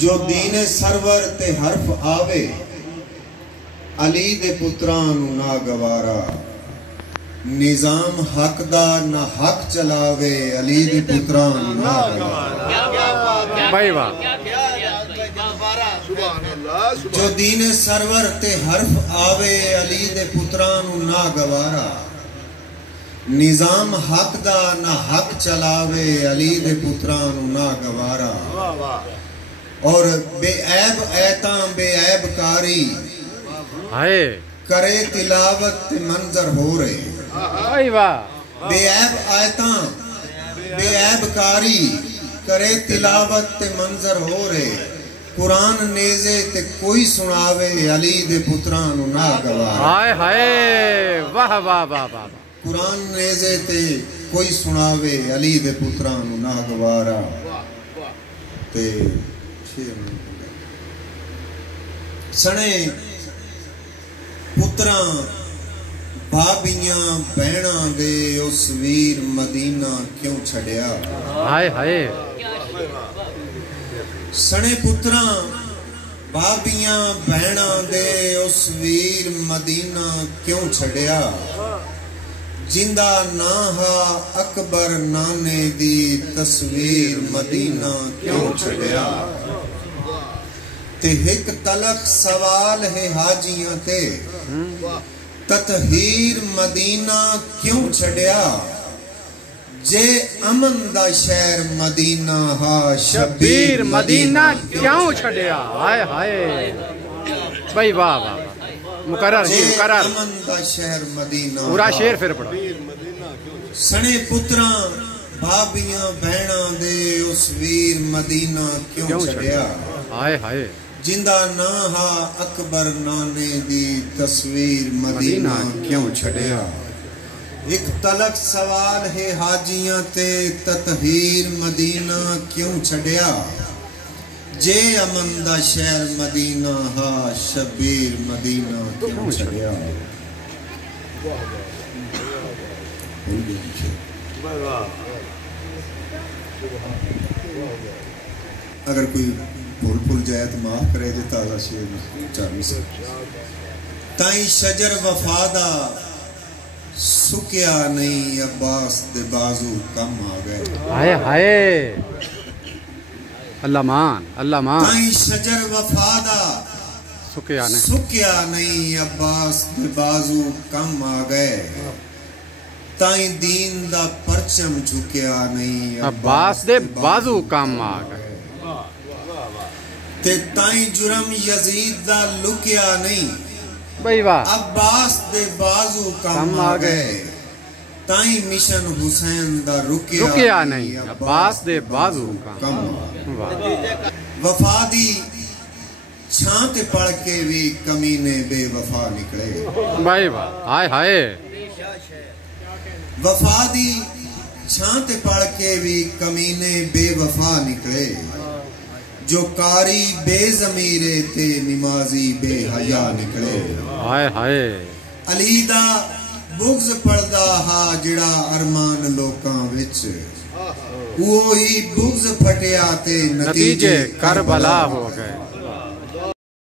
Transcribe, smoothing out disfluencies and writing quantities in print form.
جو دین سرور تے حرف آوے علی دے پتران نا گوارا نظام حق دا نہ حق چلاوے علی دے پتران نا گوارا بھائی واہ جو دین سرور تے حرف آوے علی دے پتران نا گوارا نظام حق دا نہ حق چلاوے علی دے پتران نا گوارا اور بے عیب ایتاں بے عیب کاری کرے تلاوت تے منظر ہو رہے بے عیب آیتاں بے عیب کاری کرے تلاوت تے منظر ہو رہے قرآن نیزے تے کوئی سناوے علی دے پتران نا گوارا واہ واہ واہ واہ قرآن نیزے تے کوئی سناوے علی دے پتران نا گوارا تے سنے پتران بابیاں بہناں دے اس ویر مدینہ کیوں چھڑیا سنے پتران بابیاں بہناں دے اس ویر مدینہ کیوں چھڑیا جندہ ناہا اکبر نانے دی تصویر مدینہ کیوں چھڑیا تے ایک تلخ سوال ہے حاجیاں تے تطہیر مدینہ کیوں چھڑیا جے امن دا شہر مدینہ ہا شبیر مدینہ کیوں چھڑیا بھائی واہ واہ مقرر جی مقرر امن دا شہر مدینہ پورا شعر پھر پڑھو سنے پتران بھابیاں بہناں دے اس ویر مدینہ کیوں چھڑیا جندہ ناہا اکبر نانے دی تصویر مدینہ کیوں چھڑیا ایک تلخ سوال ہے حاجیاں تے تطہیر مدینہ کیوں چھڑیا جے امن دا شہر مدینہ ہا شبیر مدینہ کیوں چھڑیا اگر کوئی بھول جائے تو معاف کرے جو تازہ شیر چاہیے سے تائیں شجر وفادہ سکیا نہیں عباس دے بازو کم آگئے اللہ مان تائیں شجر وفادہ سکیا نہیں عباس دے بازو کم آگئے تائیں دین دا پرچم جھکیا نہیں عباس دے بازو کم آگئے تے تائیں جرم یزید دا لکیا نہیں عباس دے بازو کم آگئے تائیں مشن حسین دا رکیا نہیں عباس دے بازو کم وفادی چھانتے پڑھ کے بھی کمینے بے وفا نکلے بھائی واہ وفادی چھانتے پڑھ کے بھی کمینے بے وفا نکلے جو قاری بے ضمیرے تے نمازی بے حیا نکلے علی دا بغض پڑدا ہا جڑا ارمان لوکاں وچ وہی بغض پھٹیا تے نتیجے کربلا ہو گئے